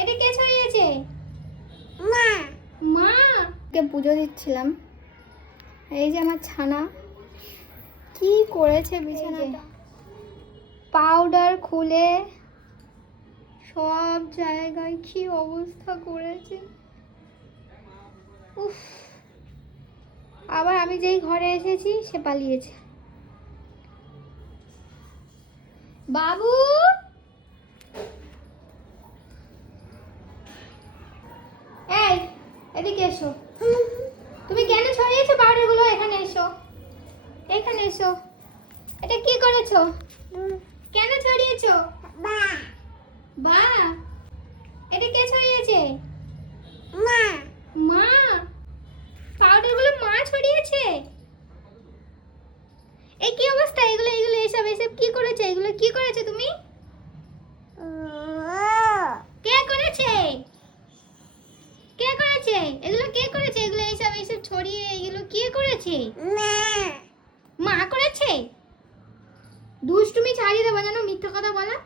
এটা কে ছড়িয়েছে? মা মা কে পুজো দিচ্ছিলাম। এই যে আমার ছানা কি করেছে বিছানাটা, পাউডার খুলে সব জায়গায় কি অবস্থা করেছে। উফ, আবার আমি যেই ঘরে এসেছি সে পালিয়েছে। বাবু, এই এদিকে এসো। তুমি কেন ছড়িয়েছো পাউডার গুলো? এখানে এসো, এখানে এসো। এটা কি করেছো? কেন ছড়িয়েছো? বা বা এটা কে ছড়িয়েছে? মা মা, পাউডার গুলো মা ছড়িয়েছে। এই কি অবস্থা? এগুলো এগুলো এসব এসব কি করেছে? এগুলো কি করেছে তুমি? কে করেছে? কে করেছে এগুলো? কে করেছে এগুলো? এইসব এইসব ছড়িয়ে এগুলো কে করেছে? মা মা করেছে। দুষ্টুমি ছাড়িয়ে দেবো, জানো, মিথ্যা কথা বলা।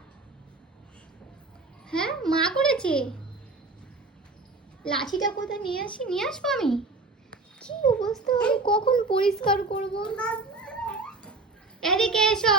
হ্যাঁ, মা করেছে। লাঠিটা কোথায় নিয়ে আসি? নিয়ে আসবো আমি? কি অবস্থা, আমি কখন পরিষ্কার করব? এদিকে এসো।